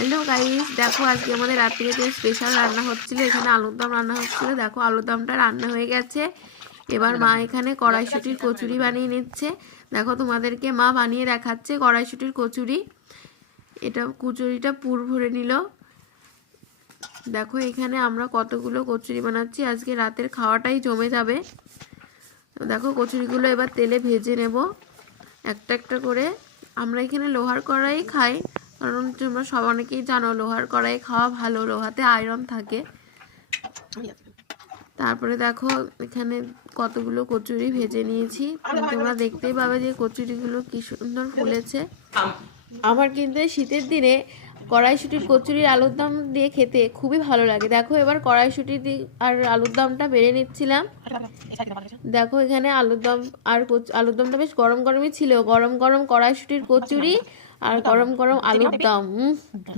Hello guys, দেখো আজকে আমাদের রাত্রে যে স্পেশাল রান্না হচ্ছিল, এখানে আলুর দম রান্না হচ্ছিল। দেখো আলুর দমটা রান্না হয়ে গেছে। এবার মা এখানে কড়াইশুঁটির কচুরি বানিয়ে নিচ্ছে। দেখো তোমাদেরকে মা বানিয়ে দেখাচ্ছে কড়াইশুঁটির কচুরি। এটা কচুরিটা পুর ভরে নিল। দেখো এখানে আমরা কতগুলো কচুরি বানাচ্ছি, আজকে রাতের খাওয়াটাই জমে যাবে। দেখো কচুরিগুলো এবার তেলে ভেজে নেব একটা একটা করে। আমরা এখানে লোহার কড়াই খাই, কারণ তোমরা সব অনেকেই জানো লোহার কড়াই খাওয়া ভালো, লোহাতে আয়রন থাকে। তারপরে দেখো এখানে কতগুলো কচুরি ভেজে নিয়েছি, তোমরা দেখতেই পাবে যে কচুরিগুলো কি সুন্দর ফুলেছে। আমার কিন্তু শীতের দিনে কড়াইশুঁটির কচুরির আলুর দম দিয়ে খেতে খুবই ভালো লাগে। দেখো এবার কড়াইশুঁটি আর আলুর দমটা বেড়ে নিচ্ছিলাম। দেখো এখানে আলুর দম আর আলুর দমটা বেশ গরম গরমই ছিল, গরম গরম কড়াইশুঁটির কচুরি আর গরম গরম আলুর দম।